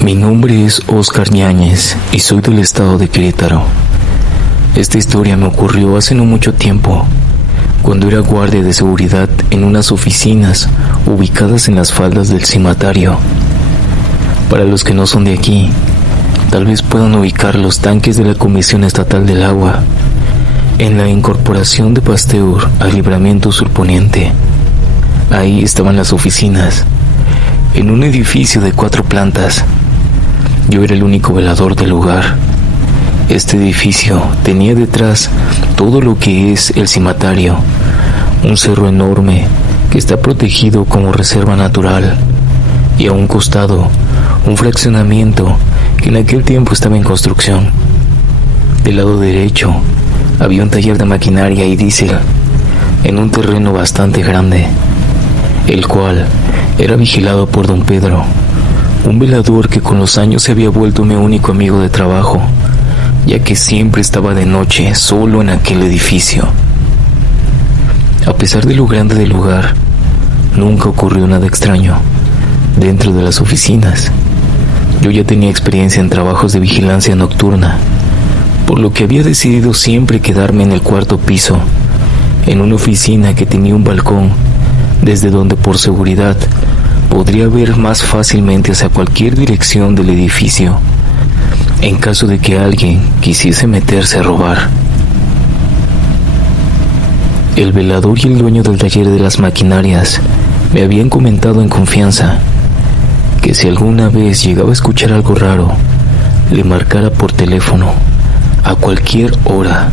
Mi nombre es Oscar Ñáñez y soy del estado de Querétaro. Esta historia me ocurrió hace no mucho tiempo, cuando era guardia de seguridad en unas oficinas ubicadas en las faldas del Cimatario. Para los que no son de aquí, tal vez puedan ubicar los tanques de la Comisión Estatal del Agua en la incorporación de Pasteur al Libramiento Sur Poniente. Ahí estaban las oficinas, en un edificio de 4 plantas. Yo era el único velador del lugar. Este edificio tenía detrás todo lo que es el Cimatario, un cerro enorme que está protegido como reserva natural, y a un costado un fraccionamiento que en aquel tiempo estaba en construcción. Del lado derecho había un taller de maquinaria y diésel en un terreno bastante grande, el cual era vigilado por don Pedro, un velador que con los años se había vuelto mi único amigo de trabajo, ya que siempre estaba de noche solo en aquel edificio. A pesar de lo grande del lugar, nunca ocurrió nada extraño dentro de las oficinas. Yo ya tenía experiencia en trabajos de vigilancia nocturna, por lo que había decidido siempre quedarme en el 4º piso, en una oficina que tenía un balcón, desde donde por seguridad podría ver más fácilmente hacia cualquier dirección del edificio, en caso de que alguien quisiese meterse a robar. El velador y el dueño del taller de las maquinarias me habían comentado en confianza que si alguna vez llegaba a escuchar algo raro, le marcara por teléfono a cualquier hora.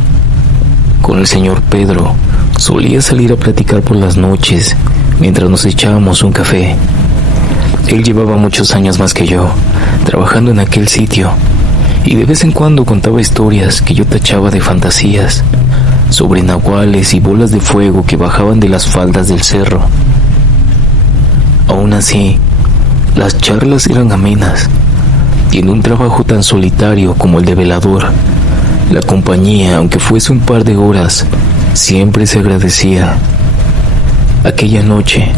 Con el señor Pedro solía salir a platicar por las noches mientras nos echábamos un café. Él llevaba muchos años más que yo trabajando en aquel sitio, y de vez en cuando contaba historias que yo tachaba de fantasías sobre nahuales y bolas de fuego que bajaban de las faldas del cerro. Aún así, las charlas eran amenas, y en un trabajo tan solitario como el de velador, la compañía, aunque fuese un par de horas, siempre se agradecía. Aquella noche,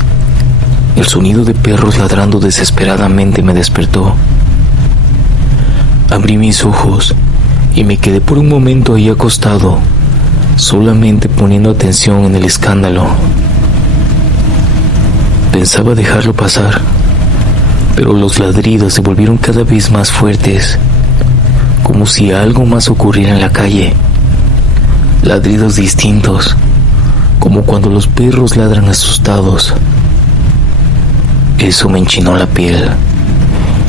el sonido de perros ladrando desesperadamente me despertó. Abrí mis ojos y me quedé por un momento ahí acostado, solamente poniendo atención en el escándalo. Pensaba dejarlo pasar, pero los ladridos se volvieron cada vez más fuertes, como si algo más ocurriera en la calle. Ladridos distintos, como cuando los perros ladran asustados. Eso me enchinó la piel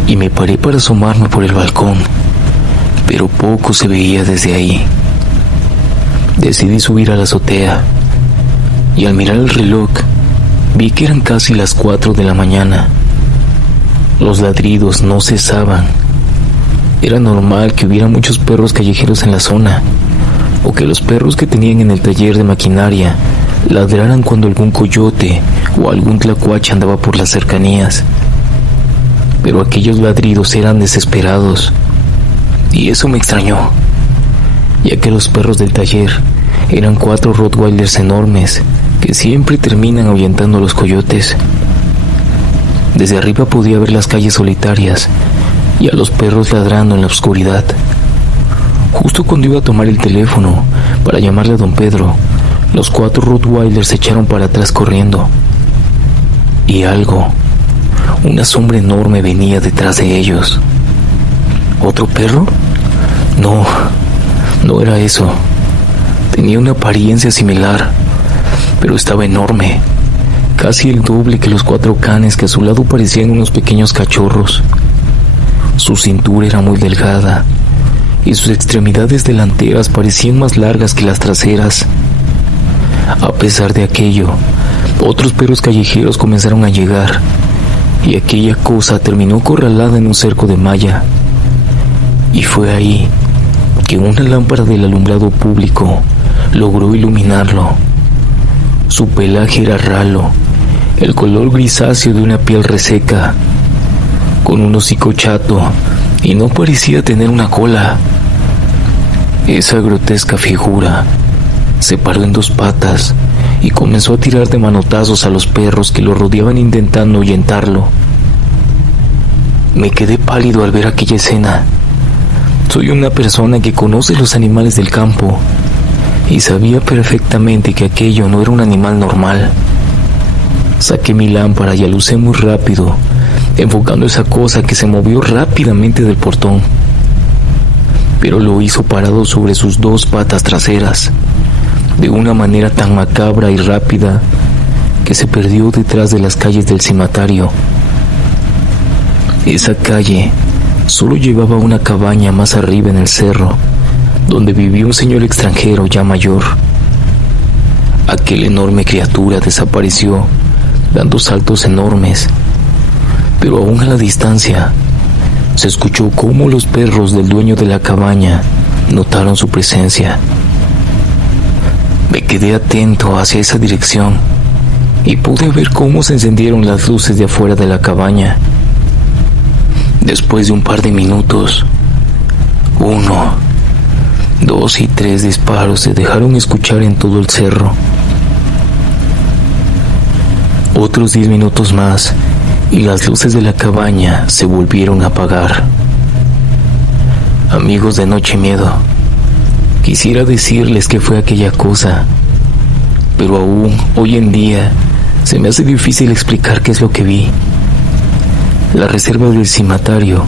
y me paré para asomarme por el balcón, pero poco se veía desde ahí. Decidí subir a la azotea y al mirar el reloj vi que eran casi las 4 de la mañana. Los ladridos no cesaban. Era normal que hubiera muchos perros callejeros en la zona, o que los perros que tenían en el taller de maquinaria ladraran cuando algún coyote o algún tlacuache andaba por las cercanías. Pero aquellos ladridos eran desesperados, y eso me extrañó, ya que los perros del taller eran 4 rottweilers enormes que siempre terminan ahuyentando a los coyotes. Desde arriba podía ver las calles solitarias y a los perros ladrando en la oscuridad. Justo cuando iba a tomar el teléfono para llamarle a don Pedro, los 4 rottweilers se echaron para atrás corriendo, y una sombra enorme venía detrás de ellos. ¿Otro perro? No era eso. Tenía una apariencia similar, pero estaba enorme, casi el doble que los 4 canes que a su lado parecían unos pequeños cachorros. Su cintura era muy delgada y sus extremidades delanteras parecían más largas que las traseras. A pesar de aquello, otros perros callejeros comenzaron a llegar, y aquella cosa terminó acorralada en un cerco de malla. Y fue ahí que una lámpara del alumbrado público logró iluminarlo. Su pelaje era ralo, el color grisáceo de una piel reseca, con un hocico chato, y no parecía tener una cola. Esa grotesca figura se paró en 2 patas y comenzó a tirar de manotazos a los perros que lo rodeaban intentando ahuyentarlo. Me quedé pálido al ver aquella escena. Soy una persona que conoce los animales del campo y sabía perfectamente que aquello no era un animal normal. Saqué mi lámpara y alucé muy rápido, enfocando esa cosa que se movió rápidamente del portón. Pero lo hizo parado sobre sus dos patas traseras, de una manera tan macabra y rápida que se perdió detrás de las calles del cimatario. Esa calle solo llevaba a una cabaña más arriba en el cerro, donde vivía un señor extranjero ya mayor. Aquella enorme criatura desapareció, dando saltos enormes, pero aún a la distancia se escuchó cómo los perros del dueño de la cabaña notaron su presencia. Me quedé atento hacia esa dirección y pude ver cómo se encendieron las luces de afuera de la cabaña. Después de un par de minutos, 1, 2 y 3 disparos se dejaron escuchar en todo el cerro. Otros 10 minutos más y las luces de la cabaña se volvieron a apagar. Amigos de Noche Miedo, quisiera decirles qué fue aquella cosa, pero aún hoy en día se me hace difícil explicar qué es lo que vi. La reserva del cimatario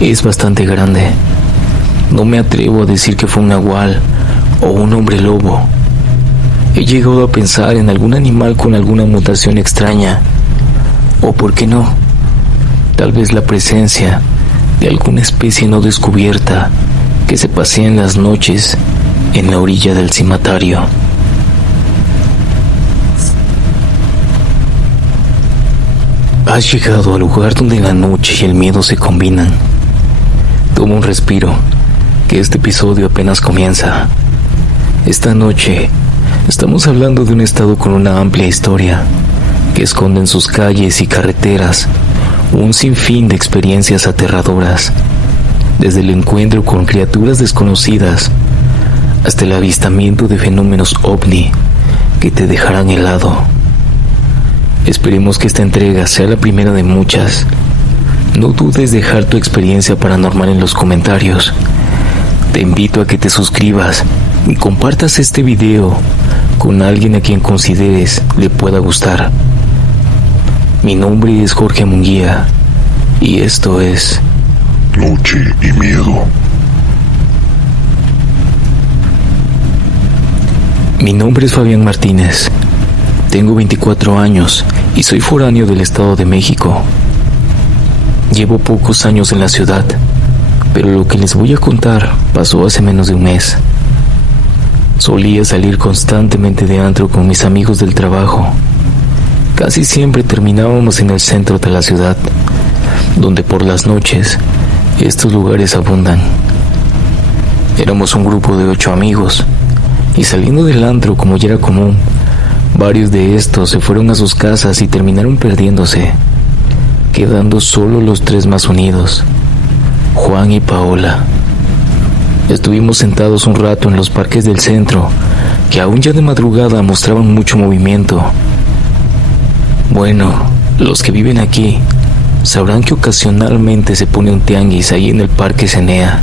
es bastante grande. No me atrevo a decir que fue un nahual o un hombre lobo. He llegado a pensar en algún animal con alguna mutación extraña, o por qué no, tal vez la presencia de alguna especie no descubierta que se pasea en las noches en la orilla del cimatario. Has llegado al lugar donde la noche y el miedo se combinan. Toma un respiro, que este episodio apenas comienza. Esta noche estamos hablando de un estado con una amplia historia, que esconde en sus calles y carreteras un sinfín de experiencias aterradoras, desde el encuentro con criaturas desconocidas hasta el avistamiento de fenómenos ovni que te dejarán helado. Esperemos que esta entrega sea la primera de muchas. No dudes dejar tu experiencia paranormal en los comentarios. Te invito a que te suscribas y compartas este video con alguien a quien consideres le pueda gustar. Mi nombre es Jorge Munguía y esto es Noche y Miedo. Mi nombre es Fabián Martínez. Tengo 24 años y soy foráneo del Estado de México. Llevo pocos años en la ciudad, pero lo que les voy a contar pasó hace menos de un mes. Solía salir constantemente de antro con mis amigos del trabajo. Casi siempre terminábamos en el centro de la ciudad, donde por las noches estos lugares abundan. Éramos un grupo de 8 amigos, y saliendo del antro como ya era común, varios de estos se fueron a sus casas y terminaron perdiéndose, quedando solo los 3 más unidos, Juan y Paola. Estuvimos sentados un rato en los parques del centro, que aún ya de madrugada mostraban mucho movimiento. Bueno, los que viven aquí sabrán que ocasionalmente se pone un tianguis ahí en el Parque Cenea,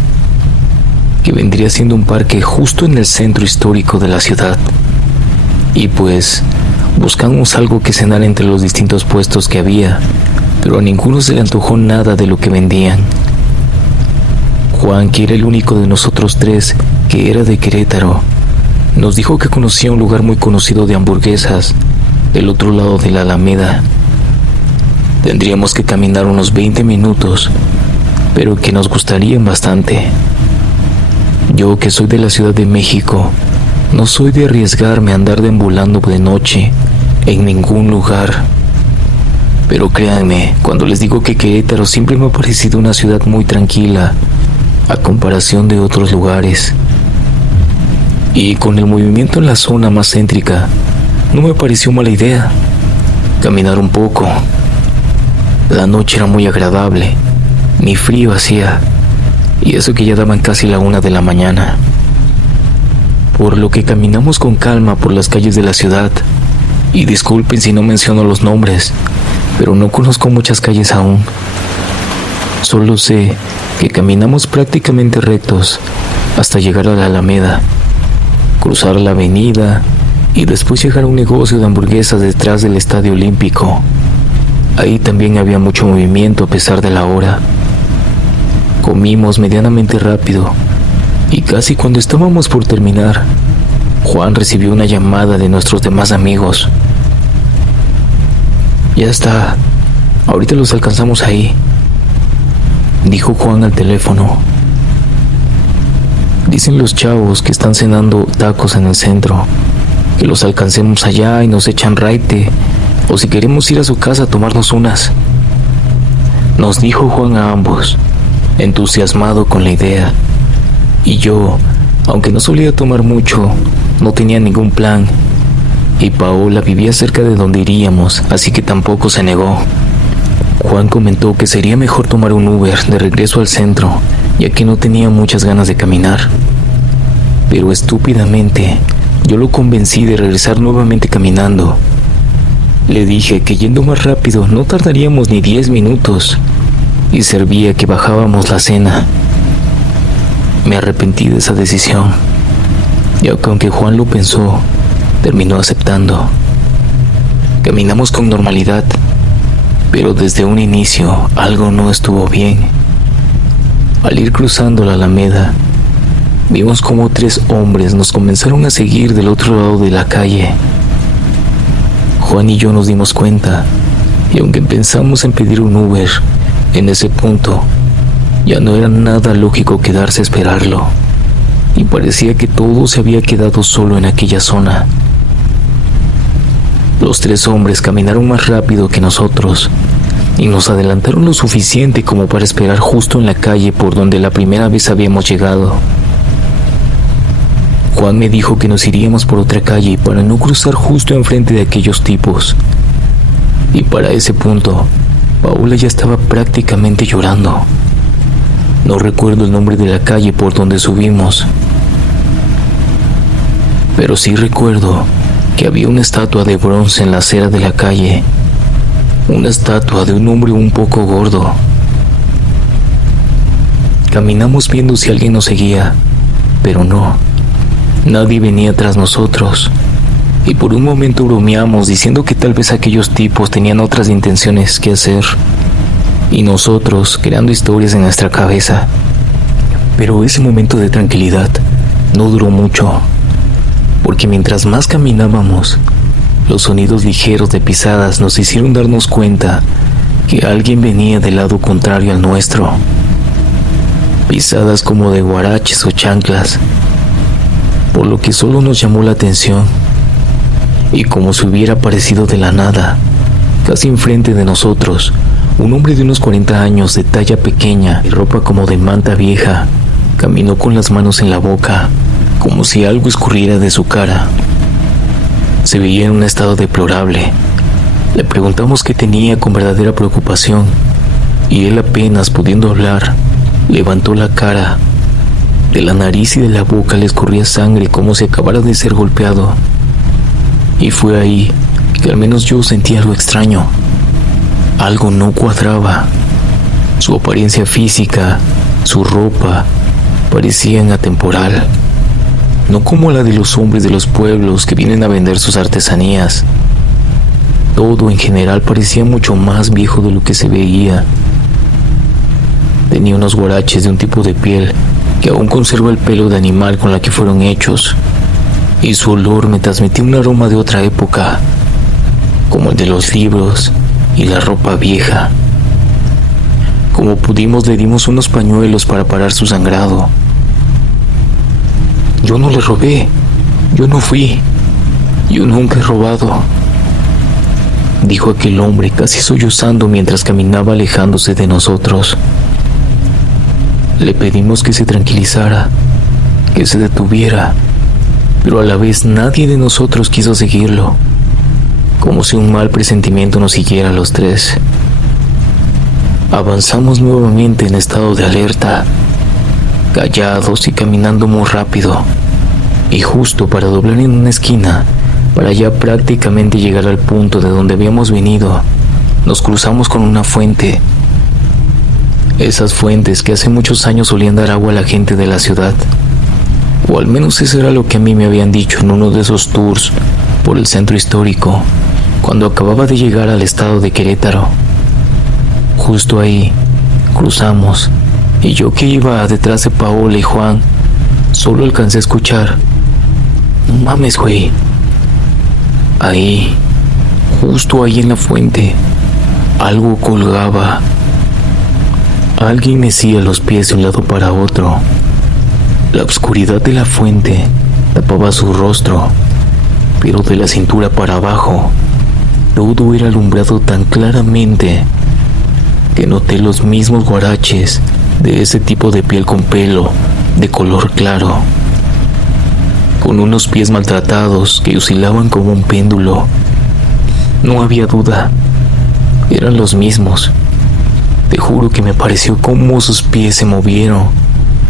que vendría siendo un parque justo en el centro histórico de la ciudad. Y pues, buscamos algo que cenar entre los distintos puestos que había, pero a ninguno se le antojó nada de lo que vendían. Juan, que era el único de nosotros 3 que era de Querétaro, nos dijo que conocía un lugar muy conocido de hamburguesas del otro lado de la Alameda. Tendríamos que caminar unos 20 minutos, pero que nos gustarían bastante. Yo, que soy de la Ciudad de México, no soy de arriesgarme a andar deambulando de noche en ningún lugar. Pero créanme, cuando les digo que Querétaro siempre me ha parecido una ciudad muy tranquila a comparación de otros lugares. Y con el movimiento en la zona más céntrica, no me pareció mala idea caminar un poco. La noche era muy agradable, ni frío hacía, y eso que ya daban casi la 1 de la mañana. Por lo que caminamos con calma por las calles de la ciudad, Y disculpen si no menciono los nombres, pero no conozco muchas calles aún. Solo sé que caminamos prácticamente rectos hasta llegar a la Alameda, cruzar la avenida y después llegar a un negocio de hamburguesas detrás del Estadio Olímpico. Ahí también había mucho movimiento a pesar de la hora. Comimos medianamente rápido y casi cuando estábamos por terminar, Juan recibió una llamada de nuestros demás amigos. Ya está, ahorita los alcanzamos ahí, dijo Juan al teléfono. Dicen los chavos que están cenando tacos en el centro, que los alcancemos allá y nos echan raite, o si queremos ir a su casa a tomarnos unas. Nos dijo Juan a ambos, entusiasmado con la idea. Y yo, aunque no solía tomar mucho, no tenía ningún plan. Y Paola vivía cerca de donde iríamos, así que tampoco se negó. Juan comentó que sería mejor tomar un Uber de regreso al centro, ya que no tenía muchas ganas de caminar. Pero estúpidamente, yo lo convencí de regresar nuevamente caminando. Le dije que yendo más rápido no tardaríamos ni 10 minutos, y servía que bajábamos la cena. Me arrepentí de esa decisión, y aunque Juan lo pensó, terminó aceptando. Caminamos con normalidad, pero desde un inicio algo no estuvo bien. Al ir cruzando la Alameda, vimos como 3 hombres nos comenzaron a seguir del otro lado de la calle. Juan y yo nos dimos cuenta, y aunque pensamos en pedir un Uber, en ese punto ya no era nada lógico quedarse a esperarlo, y parecía que todo se había quedado solo en aquella zona. Los 3 hombres caminaron más rápido que nosotros y nos adelantaron lo suficiente como para esperar justo en la calle por donde la primera vez habíamos llegado. Juan me dijo que nos iríamos por otra calle para no cruzar justo enfrente de aquellos tipos. Y para ese punto, Paola ya estaba prácticamente llorando. No recuerdo el nombre de la calle por donde subimos, pero sí recuerdo que había una estatua de bronce en la acera de la calle, una estatua de un hombre un poco gordo. Caminamos viendo si alguien nos seguía, pero no, nadie venía tras nosotros, y por un momento bromeamos diciendo que tal vez aquellos tipos tenían otras intenciones que hacer, y nosotros creando historias en nuestra cabeza. Pero ese momento de tranquilidad no duró mucho, porque mientras más caminábamos, los sonidos ligeros de pisadas nos hicieron darnos cuenta que alguien venía del lado contrario al nuestro. Pisadas como de guaraches o chanclas, por lo que solo nos llamó la atención, y como si hubiera aparecido de la nada, casi enfrente de nosotros, un hombre de unos 40 años, de talla pequeña y ropa como de manta vieja, caminó con las manos en la boca, como si algo escurriera de su cara. Se veía en un estado deplorable. Le preguntamos qué tenía con verdadera preocupación, y él, apenas pudiendo hablar, levantó la cara. De la nariz y de la boca le escurría sangre como si acabara de ser golpeado. Y fue ahí que al menos yo sentí algo extraño. Algo no cuadraba. Su apariencia física, su ropa, parecían atemporal. No como la de los hombres de los pueblos que vienen a vender sus artesanías. Todo en general parecía mucho más viejo de lo que se veía. Tenía unos guaraches de un tipo de piel que aún conserva el pelo de animal con la que fueron hechos, y su olor me transmitía un aroma de otra época, como el de los libros y la ropa vieja. Como pudimos, le dimos unos pañuelos para parar su sangrado. Yo no le robé, yo no fui, yo nunca he robado, dijo aquel hombre casi sollozando mientras caminaba alejándose de nosotros. Le pedimos que se tranquilizara, que se detuviera, pero a la vez nadie de nosotros quiso seguirlo, como si un mal presentimiento nos siguiera a los 3. Avanzamos nuevamente en estado de alerta, callados y caminando muy rápido, y justo para doblar en una esquina, Para ya prácticamente llegar al punto de donde habíamos venido, nos cruzamos con una fuente. Esas fuentes que hace muchos años solían dar agua a la gente de la ciudad. O al menos eso era lo que a mí me habían dicho en uno de esos tours por el centro histórico, cuando acababa de llegar al estado de Querétaro. Justo ahí cruzamos, y yo que iba detrás de Paola y Juan, solo alcancé a escuchar: "No mames, güey". Ahí, justo ahí en la fuente, algo colgaba. Alguien mecía los pies de un lado para otro. La oscuridad de la fuente tapaba su rostro, pero de la cintura para abajo, todo era alumbrado tan claramente que noté los mismos guaraches de ese tipo de piel con pelo de color claro, con unos pies maltratados que oscilaban como un péndulo. No había duda, eran los mismos. Te juro que me pareció como sus pies se movieron,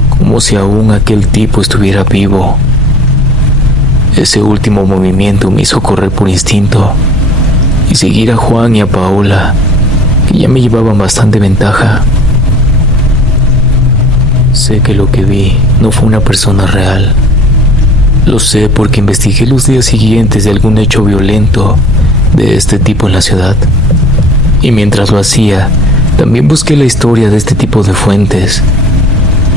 como si aún aquel tipo estuviera vivo. Ese último movimiento me hizo correr por instinto y seguir a Juan y a Paola, que ya me llevaban bastante ventaja. Sé que lo que vi no fue una persona real. Lo sé porque investigué los días siguientes de algún hecho violento de este tipo en la ciudad. Y mientras lo hacía, también busqué la historia de este tipo de fuentes.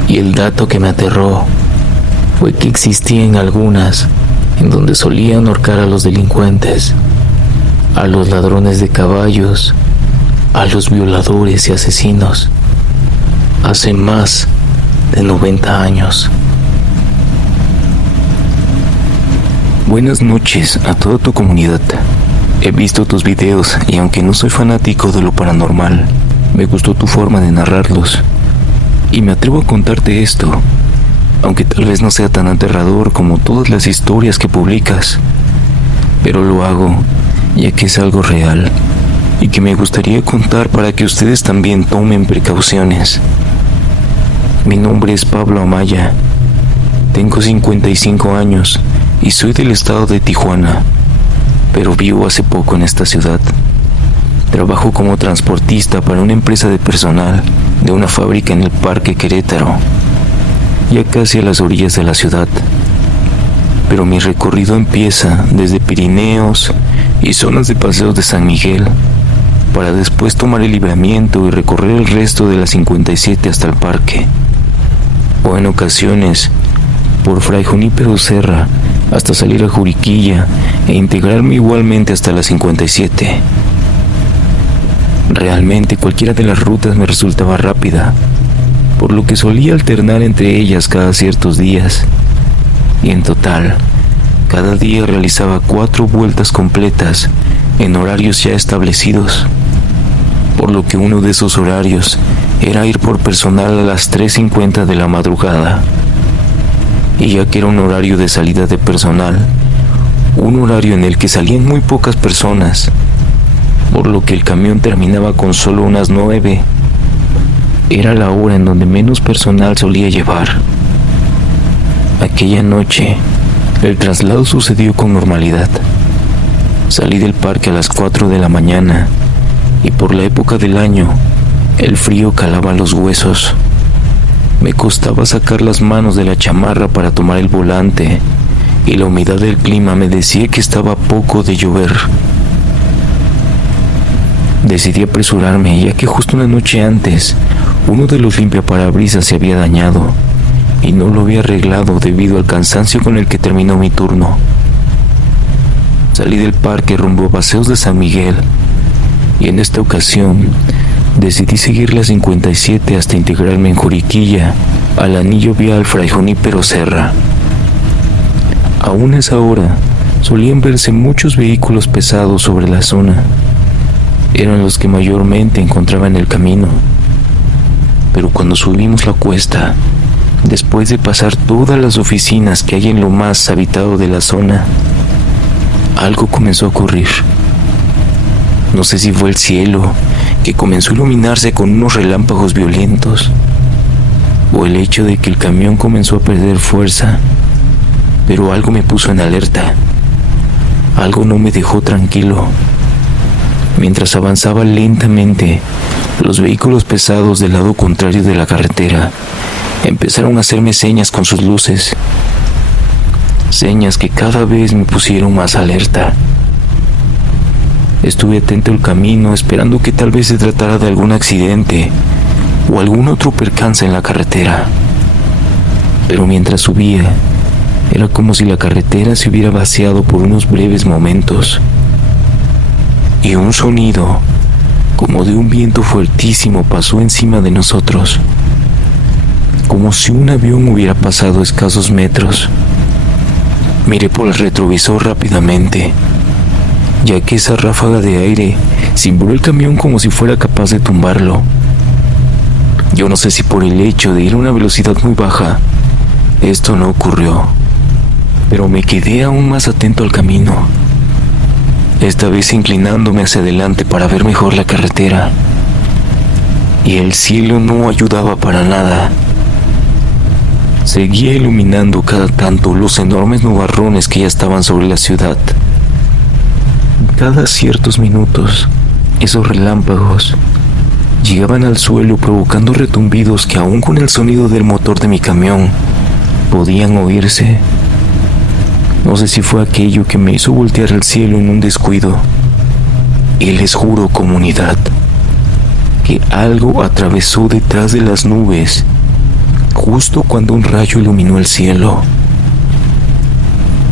Y el dato que me aterró fue que existían algunas en donde solían ahorcar a los delincuentes, a los ladrones de caballos, a los violadores y asesinos, hace más de 90 años. Buenas noches a toda tu comunidad. He visto tus videos y aunque no soy fanático de lo paranormal, me gustó tu forma de narrarlos. Y me atrevo a contarte esto, aunque tal vez no sea tan aterrador como todas las historias que publicas, pero lo hago ya que es algo real y que me gustaría contar para que ustedes también tomen precauciones. Mi nombre es Pablo Amaya, tengo 55 años y soy del estado de Tijuana, pero vivo hace poco en esta ciudad. Trabajo como transportista para una empresa de personal de una fábrica en el Parque Querétaro, ya casi a las orillas de la ciudad. Pero mi recorrido empieza desde Pirineos y zonas de paseos de San Miguel, para después tomar el libramiento y recorrer el resto de la 57 hasta el parque. O en ocasiones, por Fray Junípero Serra hasta salir a Juriquilla e integrarme igualmente hasta la 57. Realmente cualquiera de las rutas me resultaba rápida, por lo que solía alternar entre ellas cada ciertos días. Y en total, cada día realizaba 4 vueltas completas en horarios ya establecidos, por lo que uno de esos horarios era ir por personal a las 3:50 de la madrugada. Y ya que era un horario de salida de personal, un horario en el que salían muy pocas personas, por lo que el camión terminaba con solo unas 9, era la hora en donde menos personal solía llevar. Aquella noche, el traslado sucedió con normalidad. Salí del parque a las 4 de la mañana y por la época del año, el frío calaba los huesos. Me costaba sacar las manos de la chamarra para tomar el volante y la humedad del clima me decía que estaba a poco de llover. Decidí apresurarme ya que justo una noche antes, uno de los limpiaparabrisas se había dañado y no lo había arreglado debido al cansancio con el que terminó mi turno. Salí del parque rumbo a Paseos de San Miguel y en esta ocasión decidí seguir la 57 hasta integrarme en Juriquilla al anillo vial Fray Junípero Serra. Aún a esa hora solían verse muchos vehículos pesados sobre la zona. Eran los que mayormente encontraba en el camino. Pero cuando subimos la cuesta, después de pasar todas las oficinas que hay en lo más habitado de la zona, algo comenzó a ocurrir. No sé si fue el cielo, que comenzó a iluminarse con unos relámpagos violentos, o el hecho de que el camión comenzó a perder fuerza, pero algo me puso en alerta. algo no me dejó tranquilo. Mientras avanzaba lentamente, los vehículos pesados del lado contrario de la carretera empezaron a hacerme señas con sus luces, señas que cada vez me pusieron más alerta. Estuve atento al camino, esperando que tal vez se tratara de algún accidente o algún otro percance en la carretera. Pero mientras subía, era como si la carretera se hubiera vaciado por unos breves momentos. Y un sonido, como de un viento fuertísimo, pasó encima de nosotros, como si un avión hubiera pasado escasos metros. Miré por el retrovisor rápidamente, ya que esa ráfaga de aire cimbró el camión como si fuera capaz de tumbarlo. Yo no sé si por el hecho de ir a una velocidad muy baja, esto no ocurrió, pero me quedé aún más atento al camino, esta vez inclinándome hacia adelante para ver mejor la carretera. Y el cielo no ayudaba para nada. Seguía iluminando cada tanto los enormes nubarrones que ya estaban sobre la ciudad. Cada ciertos minutos, esos relámpagos llegaban al suelo provocando retumbidos que aún con el sonido del motor de mi camión podían oírse. No sé si fue aquello que me hizo voltear al cielo en un descuido. Y les juro, comunidad, que algo atravesó detrás de las nubes justo cuando un rayo iluminó el cielo.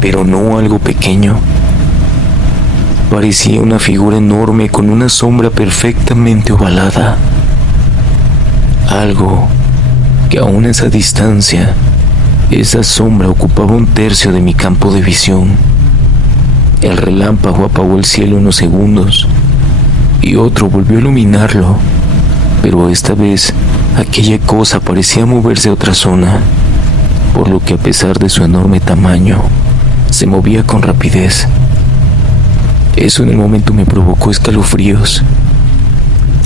Pero no algo pequeño. Parecía una figura enorme con una sombra perfectamente ovalada. Algo que aún a esa distancia, esa sombra ocupaba un tercio de mi campo de visión. El relámpago apagó el cielo unos segundos y otro volvió a iluminarlo, pero esta vez aquella cosa parecía moverse a otra zona, por lo que a pesar de su enorme tamaño, se movía con rapidez. Eso en el momento me provocó escalofríos.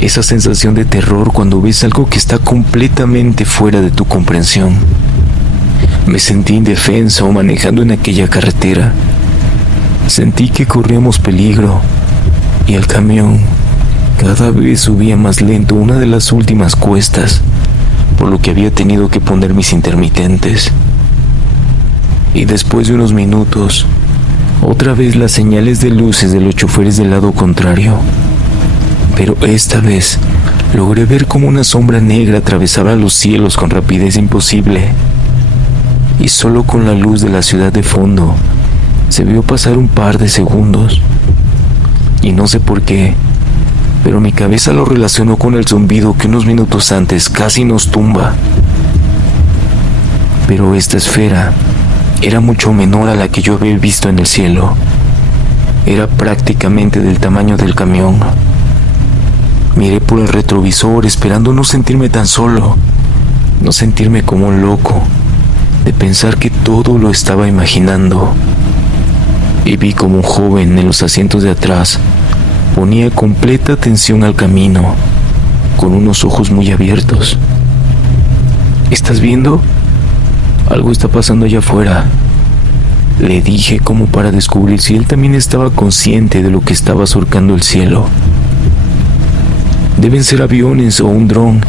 Esa sensación de terror cuando ves algo que está completamente fuera de tu comprensión. Me sentí indefenso manejando en aquella carretera. Sentí que corríamos peligro y el camión cada vez subía más lento una de las últimas cuestas, por lo que había tenido que poner mis intermitentes. Y después de unos minutos, otra vez las señales de luces de los choferes del lado contrario. Pero esta vez logré ver cómo una sombra negra atravesaba los cielos con rapidez imposible. Y solo con la luz de la ciudad de fondo se vio pasar un par de segundos. Y no sé por qué, pero mi cabeza lo relacionó con el zumbido que unos minutos antes casi nos tumba. Pero esta esfera era mucho menor a la que yo había visto en el cielo. Era prácticamente del tamaño del camión. Miré por el retrovisor esperando no sentirme tan solo, no sentirme como un loco, de pensar que todo lo estaba imaginando. Y vi como un joven en los asientos de atrás ponía completa atención al camino, con unos ojos muy abiertos. ¿Estás viendo? Algo está pasando allá afuera, le dije como para descubrir si él también estaba consciente de lo que estaba surcando el cielo. Deben ser aviones o un dron,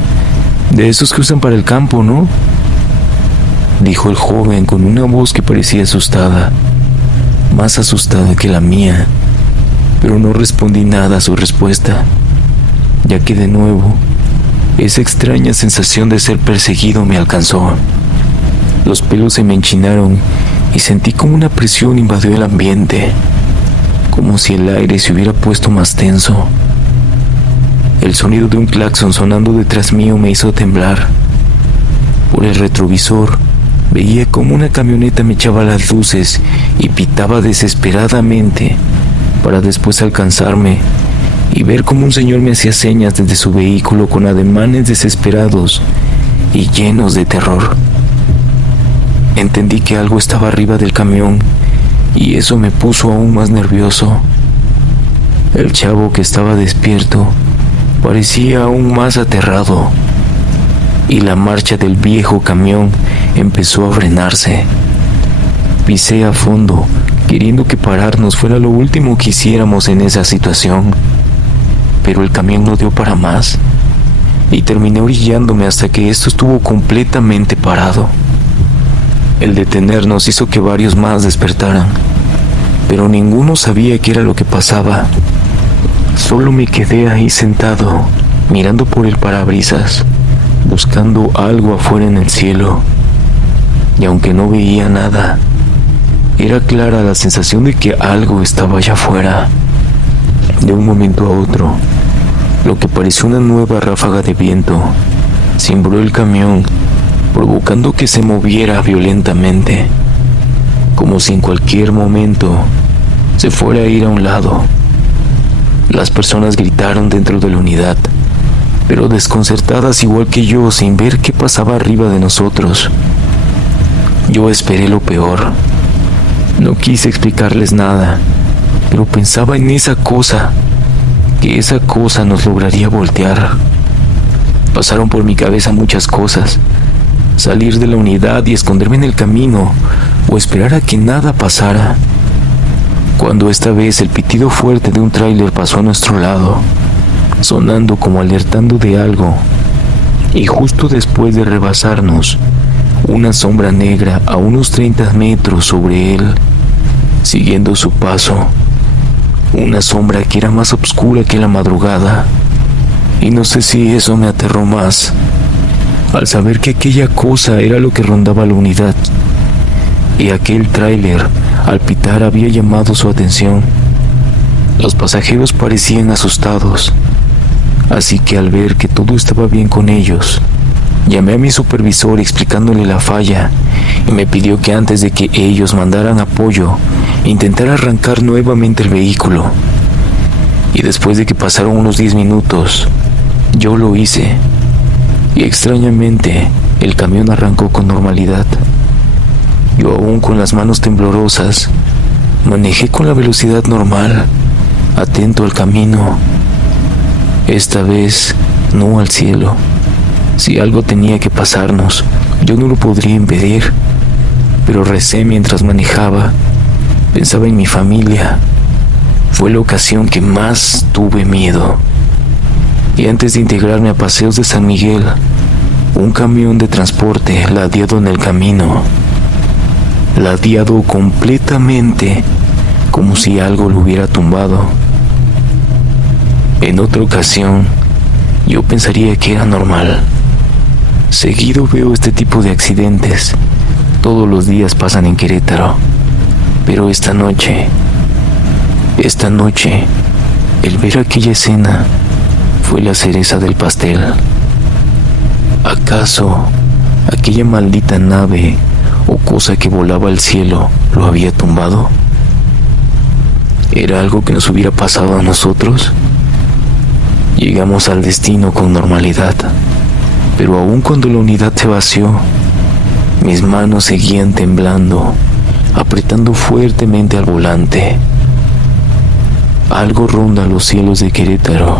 de esos que usan para el campo, ¿no?, dijo el joven con una voz que parecía asustada, más asustada que la mía, pero no respondí nada a su respuesta, ya que de nuevo, esa extraña sensación de ser perseguido me alcanzó. Los pelos se me enchinaron y sentí como una presión invadió el ambiente, como si el aire se hubiera puesto más tenso. El sonido de un claxon sonando detrás mío me hizo temblar. Por el retrovisor veía como una camioneta me echaba las luces y pitaba desesperadamente para después alcanzarme y ver cómo un señor me hacía señas desde su vehículo con ademanes desesperados y llenos de terror. Entendí que algo estaba arriba del camión y eso me puso aún más nervioso. El chavo que estaba despierto parecía aún más aterrado y la marcha del viejo camión empezó a frenarse. Pisé a fondo queriendo que pararnos fuera lo último que hiciéramos en esa situación. Pero el camión no dio para más y terminé orillándome hasta que esto estuvo completamente parado. El detenernos hizo que varios más despertaran, pero ninguno sabía qué era lo que pasaba. Solo me quedé ahí sentado, mirando por el parabrisas, buscando algo afuera en el cielo. Y aunque no veía nada, era clara la sensación de que algo estaba allá afuera. De un momento a otro, lo que pareció una nueva ráfaga de viento cimbró el camión, provocando que se moviera violentamente, como si en cualquier momento se fuera a ir a un lado. Las personas gritaron dentro de la unidad, pero desconcertadas igual que yo, sin ver qué pasaba arriba de nosotros. Yo esperé lo peor. No quise explicarles nada, pero pensaba en esa cosa, que esa cosa nos lograría voltear. Pasaron por mi cabeza muchas cosas: salir de la unidad y esconderme en el camino, o esperar a que nada pasara. Cuando esta vez el pitido fuerte de un tráiler pasó a nuestro lado, sonando como alertando de algo, y justo después de rebasarnos, una sombra negra a unos 30 metros sobre él, siguiendo su paso. Una sombra que era más oscura que la madrugada, y no sé si eso me aterró más, al saber que aquella cosa era lo que rondaba la unidad, y aquel tráiler, al pitar, había llamado su atención. Los pasajeros parecían asustados, así que al ver que todo estaba bien con ellos, llamé a mi supervisor explicándole la falla, y me pidió que antes de que ellos mandaran apoyo, intentara arrancar nuevamente el vehículo. Y después de que pasaron unos 10 minutos, yo lo hice, y extrañamente el camión arrancó con normalidad. Yo, aún con las manos temblorosas, manejé con la velocidad normal, atento al camino. Esta vez no al cielo. Si algo tenía que pasarnos, yo no lo podría impedir, pero recé mientras manejaba. Pensaba en mi familia. Fue la ocasión que más tuve miedo. Y antes de integrarme a Paseos de San Miguel, un camión de transporte ladeado en el camino, ladeado completamente, como si algo lo hubiera tumbado. En otra ocasión, yo pensaría que era normal. Seguido veo este tipo de accidentes. Todos los días pasan en Querétaro. Pero esta noche, el ver aquella escena fue la cereza del pastel. ¿Acaso aquella maldita nave o cosa que volaba al cielo lo había tumbado? ¿Era algo que nos hubiera pasado a nosotros? Llegamos al destino con normalidad, pero aun cuando la unidad se vació, mis manos seguían temblando, apretando fuertemente al volante. Algo ronda los cielos de Querétaro.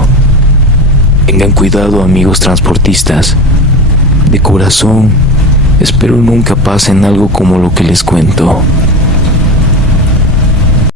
Tengan cuidado, amigos transportistas. De corazón, espero nunca pasen algo como lo que les cuento.